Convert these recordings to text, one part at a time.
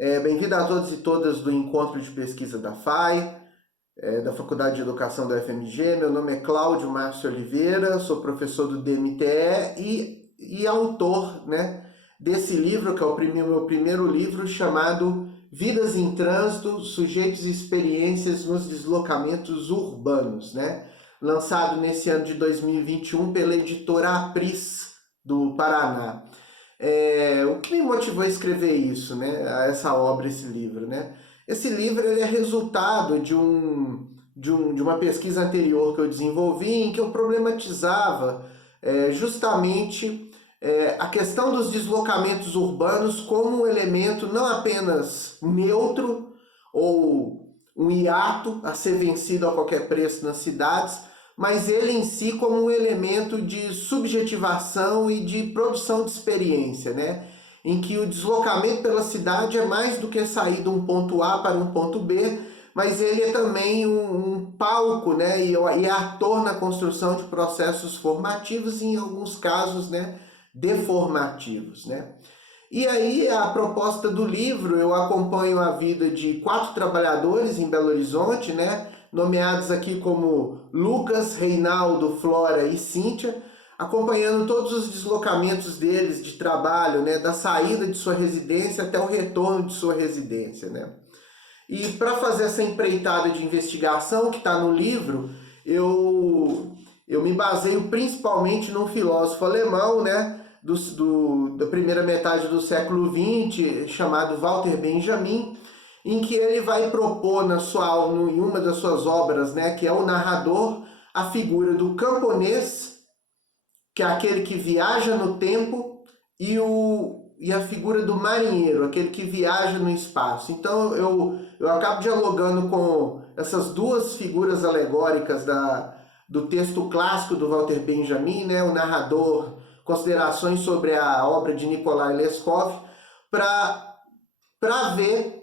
Bem-vindo a todos e todas do Encontro de Pesquisa da FAI, da Faculdade de Educação da UFMG. Meu nome é Cláudio Márcio Oliveira, sou professor do DMTE e autor, né, desse livro, que é o meu primeiro livro, chamado Vidas em Trânsito, Sujeitos e Experiências nos Deslocamentos Urbanos, né? Lançado nesse ano de 2021 pela editora Apris, do Paraná. O que me motivou a escrever isso, né? Essa obra, esse livro, né? Esse livro ele é resultado de uma pesquisa anterior que eu desenvolvi, em que eu problematizava justamente a questão dos deslocamentos urbanos como um elemento não apenas neutro ou um hiato a ser vencido a qualquer preço nas cidades, mas ele em si como um elemento de subjetivação e de produção de experiência, né? Em que o deslocamento pela cidade é mais do que sair de um ponto A para um ponto B, mas ele é também um palco, né? E ator na construção de processos formativos e, em alguns casos, né, deformativos, né? E aí, a proposta do livro, eu acompanho a vida de 4 trabalhadores em Belo Horizonte, né? Nomeados aqui como Lucas, Reinaldo, Flora e Cíntia, acompanhando todos os deslocamentos deles de trabalho, né? Da saída de sua residência até o retorno de sua residência, né? E para fazer essa empreitada de investigação que está no livro, eu me baseio principalmente num filósofo alemão, né? Da primeira metade do século XX, chamado Walter Benjamin, em que ele vai propor em uma das suas obras, né, que é o narrador, a figura do camponês, que é aquele que viaja no tempo, e a figura do marinheiro, aquele que viaja no espaço. Então eu acabo dialogando com essas duas figuras alegóricas do texto clássico do Walter Benjamin, né, o narrador, considerações sobre a obra de Nikolai Leskov, para ver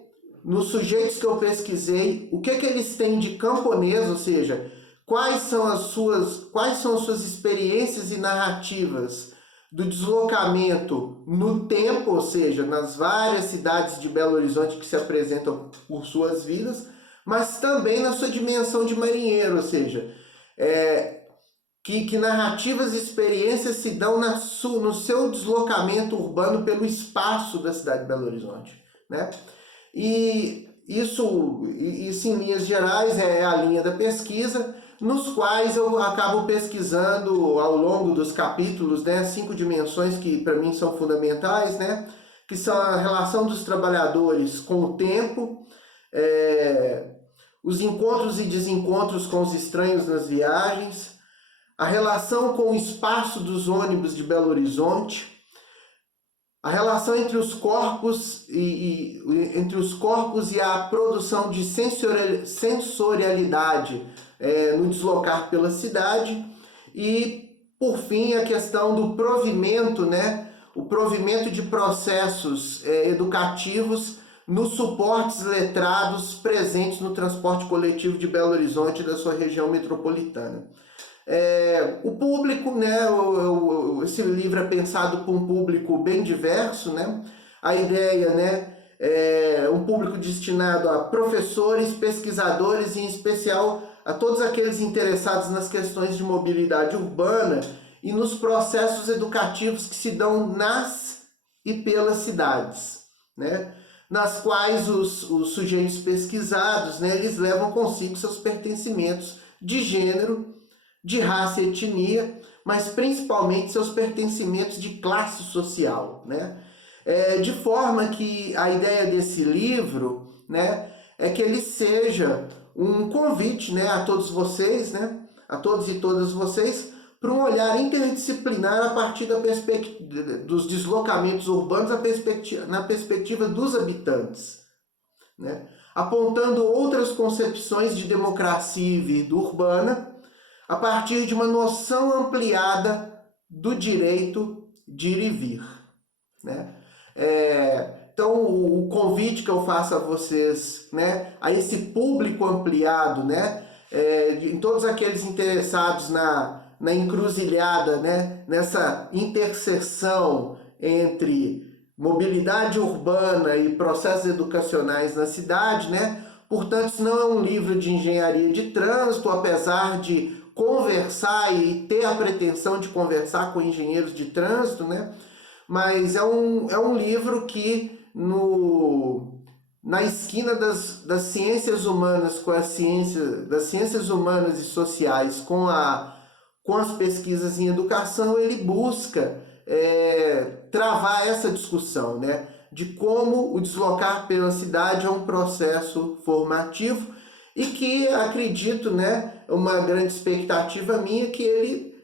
nos sujeitos que eu pesquisei o que eles têm de camponês, ou seja, quais são as suas experiências e narrativas do deslocamento no tempo, ou seja, nas várias cidades de Belo Horizonte que se apresentam por suas vidas, mas também na sua dimensão de marinheiro, ou seja, que narrativas e experiências se dão no seu deslocamento urbano pelo espaço da cidade de Belo Horizonte, né? E isso em linhas gerais é a linha da pesquisa, nos quais eu acabo pesquisando ao longo dos capítulos, né, 5 dimensões que para mim são fundamentais, né, que são a relação dos trabalhadores com o tempo, os encontros e desencontros com os estranhos nas viagens, a relação com o espaço dos ônibus de Belo Horizonte, a relação entre os corpos e a produção de sensorialidade no deslocar pela cidade e, por fim, a questão do provimento, né? O provimento de processos educativos nos suportes letrados presentes no transporte coletivo de Belo Horizonte e da sua região metropolitana. O público, né, esse livro é pensado para um público bem diverso, né? A ideia, né, é um público destinado a professores, pesquisadores e, em especial, a todos aqueles interessados nas questões de mobilidade urbana e nos processos educativos que se dão nas e pelas cidades, né? Nas quais os sujeitos pesquisados, né, eles levam consigo seus pertencimentos de gênero, de raça e etnia, mas principalmente seus pertencimentos de classe social, né? De forma que a ideia desse livro, né, é que ele seja um convite, né, a todos vocês, né, a todos e todas vocês, para um olhar interdisciplinar a partir dos deslocamentos urbanos na perspectiva dos habitantes, né, apontando outras concepções de democracia e vida urbana, a partir de uma noção ampliada do direito de ir e vir, né? Então, o convite que eu faço a vocês, né, a esse público ampliado, né, em todos aqueles interessados na encruzilhada, né, nessa interseção entre mobilidade urbana e processos educacionais na cidade, né? Portanto, isso não é um livro de engenharia de trânsito, apesar de conversar e ter a pretensão de conversar com engenheiros de trânsito, né? Mas é um livro que na esquina das ciências humanas com das ciências humanas e sociais com as pesquisas em educação, ele busca travar essa discussão, né? De como o deslocar pela cidade é um processo formativo e que acredito, né, uma grande expectativa minha que ele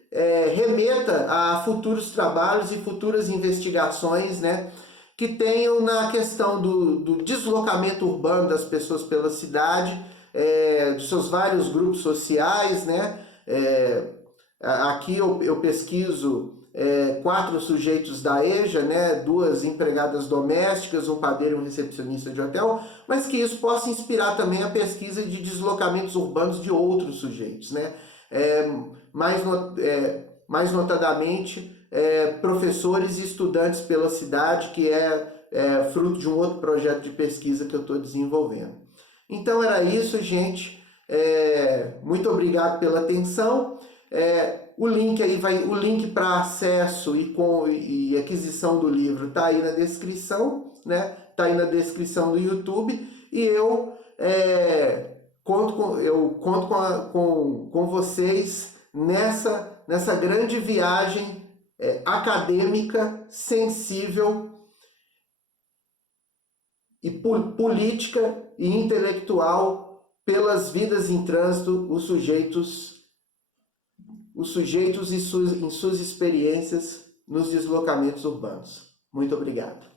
remeta a futuros trabalhos e futuras investigações, né, que tenham na questão do deslocamento urbano das pessoas pela cidade, dos seus vários grupos sociais, né? Aqui eu pesquiso 4 sujeitos da EJA, né? 2 empregadas domésticas, um padeiro e um recepcionista de hotel, mas que isso possa inspirar também a pesquisa de deslocamentos urbanos de outros sujeitos, né? Mais notadamente, professores e estudantes pela cidade, que é fruto de um outro projeto de pesquisa que eu estou desenvolvendo. Então era isso, gente. Muito obrigado pela atenção. O link para acesso e aquisição do livro está aí na descrição, né? Está aí na descrição do YouTube. E eu conto com vocês nessa grande viagem acadêmica, sensível e política e intelectual pelas vidas em trânsito, os sujeitos em suas experiências nos deslocamentos urbanos. Muito obrigado.